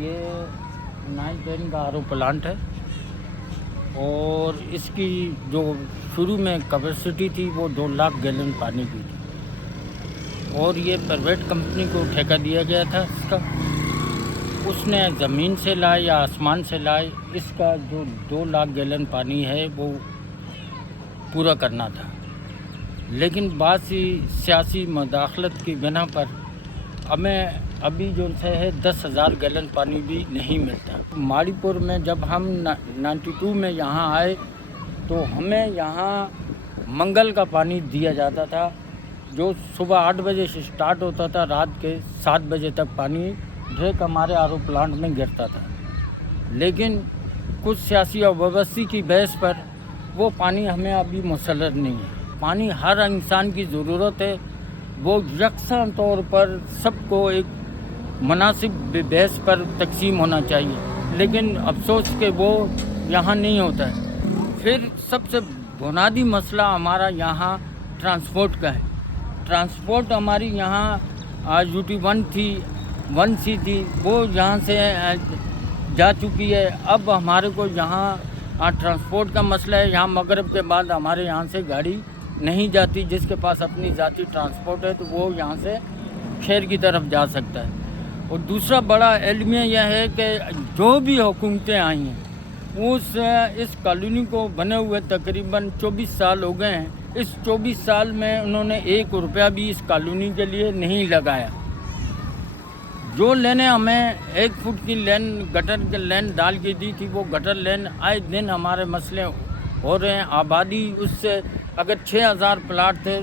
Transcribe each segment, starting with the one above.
یہ 9-10 کا RO plant ہے اور اس کی جو شروع میں کیپیسٹی تھی وہ 2 لاکھ گیلن پانی کی تھی اور یہ پرائیویٹ کمپنی کو ٹھیکہ دیا گیا تھا اس کا. اس نے زمین سے لائے یا آسمان سے لائے اس کا جو 2 لاکھ گیلن پانی ہے وہ پورا کرنا تھا. لیکن بعض سی سیاسی مداخلت کی بنا پر ہمیں ابھی جو ہے 10,000 گیلن پانی بھی نہیں ملتا. ماڑی پور میں جب ہم 92 میں یہاں آئے تو ہمیں یہاں منگل کا پانی دیا جاتا تھا جو صبح 8 بجے سے سٹارٹ ہوتا تھا، رات کے 7 بجے تک پانی ڈھیک ہمارے RO پلانٹ میں گرتا تھا. لیکن کچھ سیاسی اور وابستی کی بحث پر وہ پانی ہمیں ابھی مسلط نہیں ہے. پانی ہر انسان کی ضرورت ہے، وہ یکساں طور پر سب کو ایک مناسب بیس پر تقسیم ہونا چاہیے، لیکن افسوس کہ وہ یہاں نہیں ہوتا ہے. پھر سب سے بنیادی مسئلہ ہمارا یہاں ٹرانسپورٹ کا ہے. ٹرانسپورٹ ہماری یہاں UT1 تھی، 1C تھی، وہ یہاں سے جا چکی ہے. اب ہمارے کو یہاں ٹرانسپورٹ کا مسئلہ ہے. یہاں مغرب کے بعد ہمارے یہاں سے گاڑی نہیں جاتی. جس کے پاس اپنی ذاتی ٹرانسپورٹ ہے تو وہ یہاں سے شہر کی طرف جا سکتا ہے. اور دوسرا بڑا المیہ یہ ہے کہ جو بھی حکومتیں آئی ہیں اس کالونی کو بنے ہوئے تقریباً 24 سال ہو گئے ہیں. اس 24 سال میں انہوں نے 1 روپیہ بھی اس کالونی کے لیے نہیں لگایا. جو لینیں ہمیں 1 فٹ کی لین گٹر کے لین ڈال کے دی تھی وہ گٹر لین آئے دن ہمارے مسئلے ہو رہے ہیں. آبادی اس سے اگر 6,000 پلاٹ تھے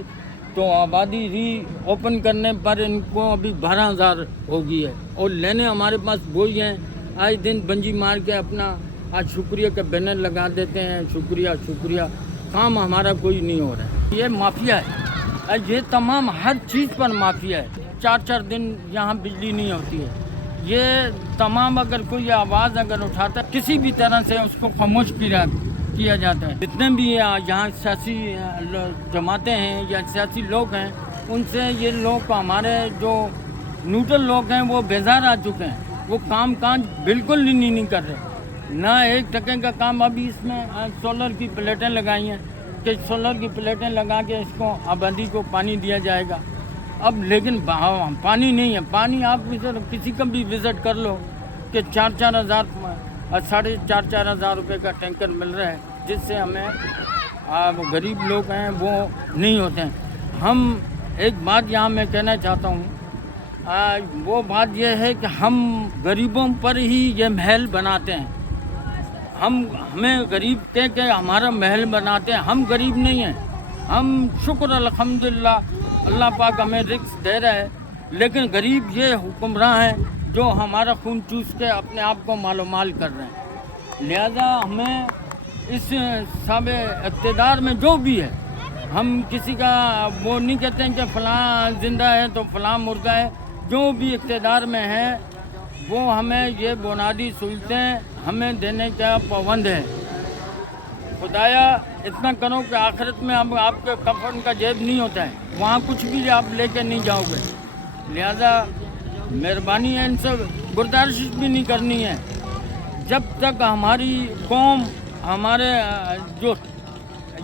تو آبادی ری اوپن کرنے پر ان کو ابھی 12,000 ہو گئی ہے اور لینے ہمارے پاس وہی ہیں. آئے دن بنجی مار کے اپنا آج شکریہ کا بینر لگا دیتے ہیں، شکریہ شکریہ. کام ہمارا کوئی نہیں ہو رہا ہے. یہ مافیا ہے، یہ تمام ہر چیز پر مافیا ہے. 4 دن یہاں بجلی نہیں ہوتی ہے. یہ تمام اگر کوئی آواز اگر اٹھاتا ہے کسی بھی طرح سے اس کو خاموش کیا جاتا ہے. جتنے بھی یہاں سیاسی جماعتیں ہیں یا سیاسی لوگ ہیں ان سے یہ لوگ ہمارے جو نیوٹرل لوگ ہیں وہ بیزار آ چکے ہیں. وہ کام کاج بالکل نہیں کر رہے، نہ 1 ٹکے کا کام. ابھی اس میں سولر کی پلیٹیں لگائی ہیں کہ سولر کی پلیٹیں لگا کے اس کو آبادی کو پانی دیا جائے گا. اب لیکن پانی نہیں ہے. پانی آپ کسی کا بھی وزٹ کر لو کہ 4,000 4,500 روپے کا ٹینکر مل رہا ہے جس سے ہمیں غریب لوگ ہیں وہ نہیں ہوتے ہیں. ہم ایک بات یہاں میں کہنا چاہتا ہوں، وہ بات یہ ہے کہ ہم غریبوں پر ہی یہ محل بناتے ہیں. ہمیں غریب کہہ کے ہمارا محل بناتے ہیں. ہم غریب نہیں ہیں. ہم شکر الحمدللہ اللہ پاک ہمیں رزق دے رہا ہے، لیکن غریب یہ حکمراں ہیں جو ہمارا خون چوس کے اپنے آپ کو مال و مال کر رہے ہیں. لہذا ہمیں اس صاحب اقتدار میں جو بھی ہے، ہم کسی کا وہ نہیں کہتے ہیں کہ فلاں زندہ ہے تو فلاں مردہ ہے. جو بھی اقتدار میں ہے وہ ہمیں یہ بنیادی سہولتیں ہمیں دینے کا پابند ہے. خدایا اتنا کرو کہ آخرت میں اب آپ کے کفن کا جیب نہیں ہوتا ہے، وہاں کچھ بھی آپ لے کے نہیں جاؤ گے. لہذا مہربانی ہے ان سے گردش بھی نہیں کرنی ہے. جب تک ہماری قوم، ہمارے جو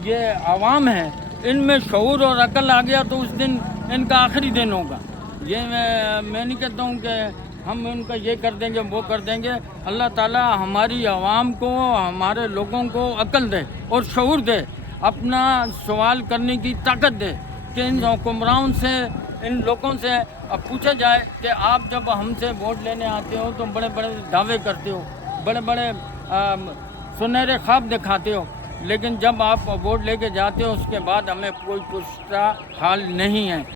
یہ عوام ہے ان میں شعور اور عقل آ گیا تو اس دن ان کا آخری دن ہوگا. یہ میں نہیں کہتا ہوں کہ ہم ان کا یہ کر دیں گے وہ کر دیں گے. اللہ تعالیٰ ہماری عوام کو، ہمارے لوگوں کو عقل دے اور شعور دے، اپنا سوال کرنے کی طاقت دے کہ ان حکمرانوں سے، ان لوگوں سے اب پوچھا جائے کہ آپ جب ہم سے ووٹ لینے آتے ہو تو بڑے بڑے دعوے کرتے ہو، بڑے بڑے سنہرے خواب دکھاتے ہو، لیکن جب آپ ووٹ لے کے جاتے ہو اس کے بعد ہمیں کوئی پوچھتا حال نہیں ہے.